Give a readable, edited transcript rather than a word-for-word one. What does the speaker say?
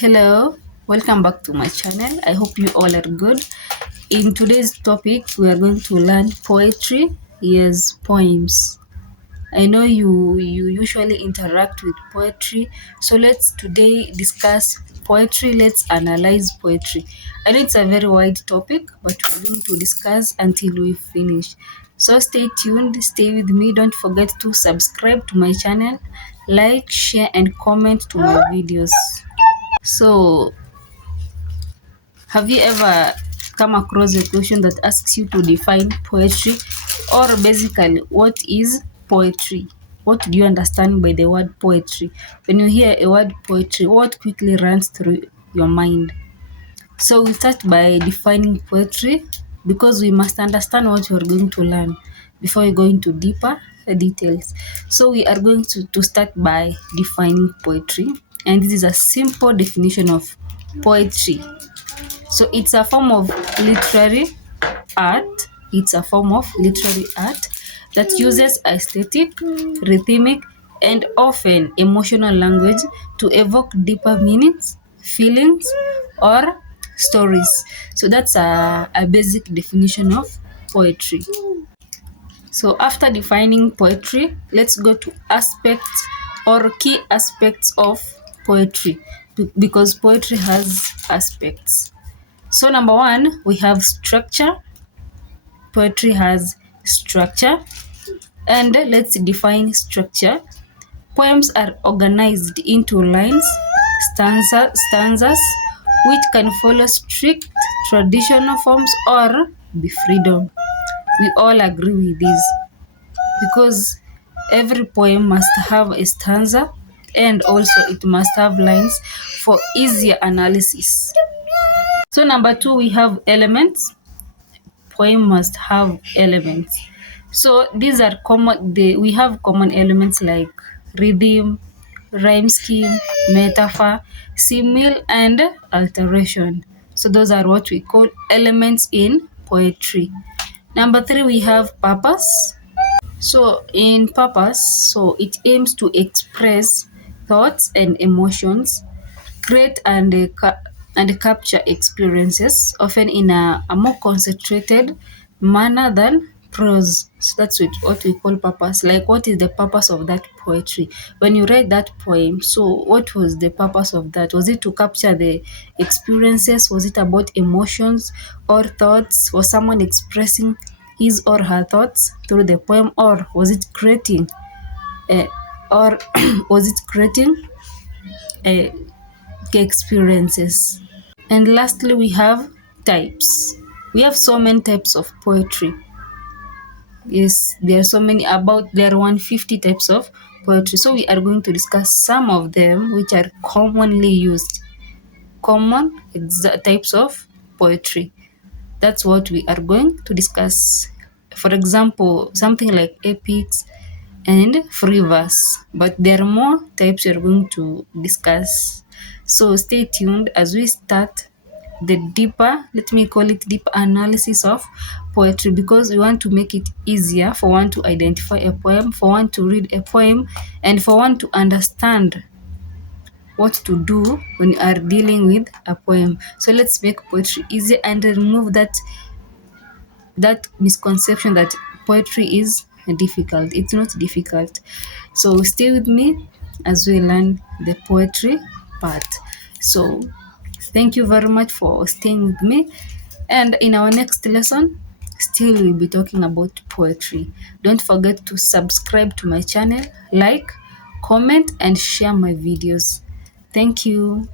Hello, welcome back to my channel. I hope you all are good. In today's topic, we are going to learn poetry. Yes, poems. I know you usually interact with poetry, so let's today discuss poetry. Let's analyze poetry. I know it's a very wide topic, but we're going to discuss until we finish. So stay tuned, stay with me. Don't forget to subscribe to my channel, like, share, and comment to my videos. So, have you ever come across a question that asks you to define poetry, or basically, what is poetry? What do you understand by the word poetry? When you hear a word poetry, what quickly runs through your mind? So, we start by defining poetry because we must understand what we're going to learn before we go into deeper details. So, we are going to start by defining poetry, and this is a simple definition of poetry. So it's a form of literary art. It's a form of literary art that uses aesthetic, rhythmic, and often emotional language to evoke deeper meanings, feelings, or stories. So that's a basic definition of poetry. So after defining poetry, let's go to aspects or key aspects of poetry because poetry has aspects. So number one, we have structure. Poetry has structure. And let's define structure. Poems are organized into lines, stanzas, which can follow strict traditional forms or be freedom. We all agree with this because every poem must have a stanza and also it must have lines for easier analysis. So number two, we have elements. Poem must have elements. So these are common. We have common elements like rhythm, rhyme scheme, metaphor, simile, and alteration. So those are what we call elements in poetry. Number three, we have purpose. So in purpose, so it aims to express thoughts and emotions, create and capture experiences, often in a more concentrated manner than prose. So that's what we call purpose. Like, what is the purpose of that poetry? When you read that poem, so what was the purpose of that? Was it to capture the experiences? Was it about emotions or thoughts? Was someone expressing his or her thoughts through the poem, or was it creating, uh, or was it creating a experiences. And lastly, we have types. We have so many types of poetry. Yes, there are so many, there are 150 types of poetry. So we are going to discuss some of them which are commonly used, types of poetry. That's what we are going to discuss. For example, something like epics and free verse, but there are more types we are going to discuss. So stay tuned as we start the deeper, let me call it deeper analysis of poetry, because we want to make it easier for one to identify a poem, for one to read a poem, and for one to understand what to do when you are dealing with a poem. So let's make poetry easier and remove that misconception that poetry is difficult. It's not difficult. So stay with me as we learn the poetry part. So thank you very much for staying with me. And in our next lesson, still we'll be talking about poetry. Don't forget to subscribe to my channel, like, comment, and share my videos. Thank you.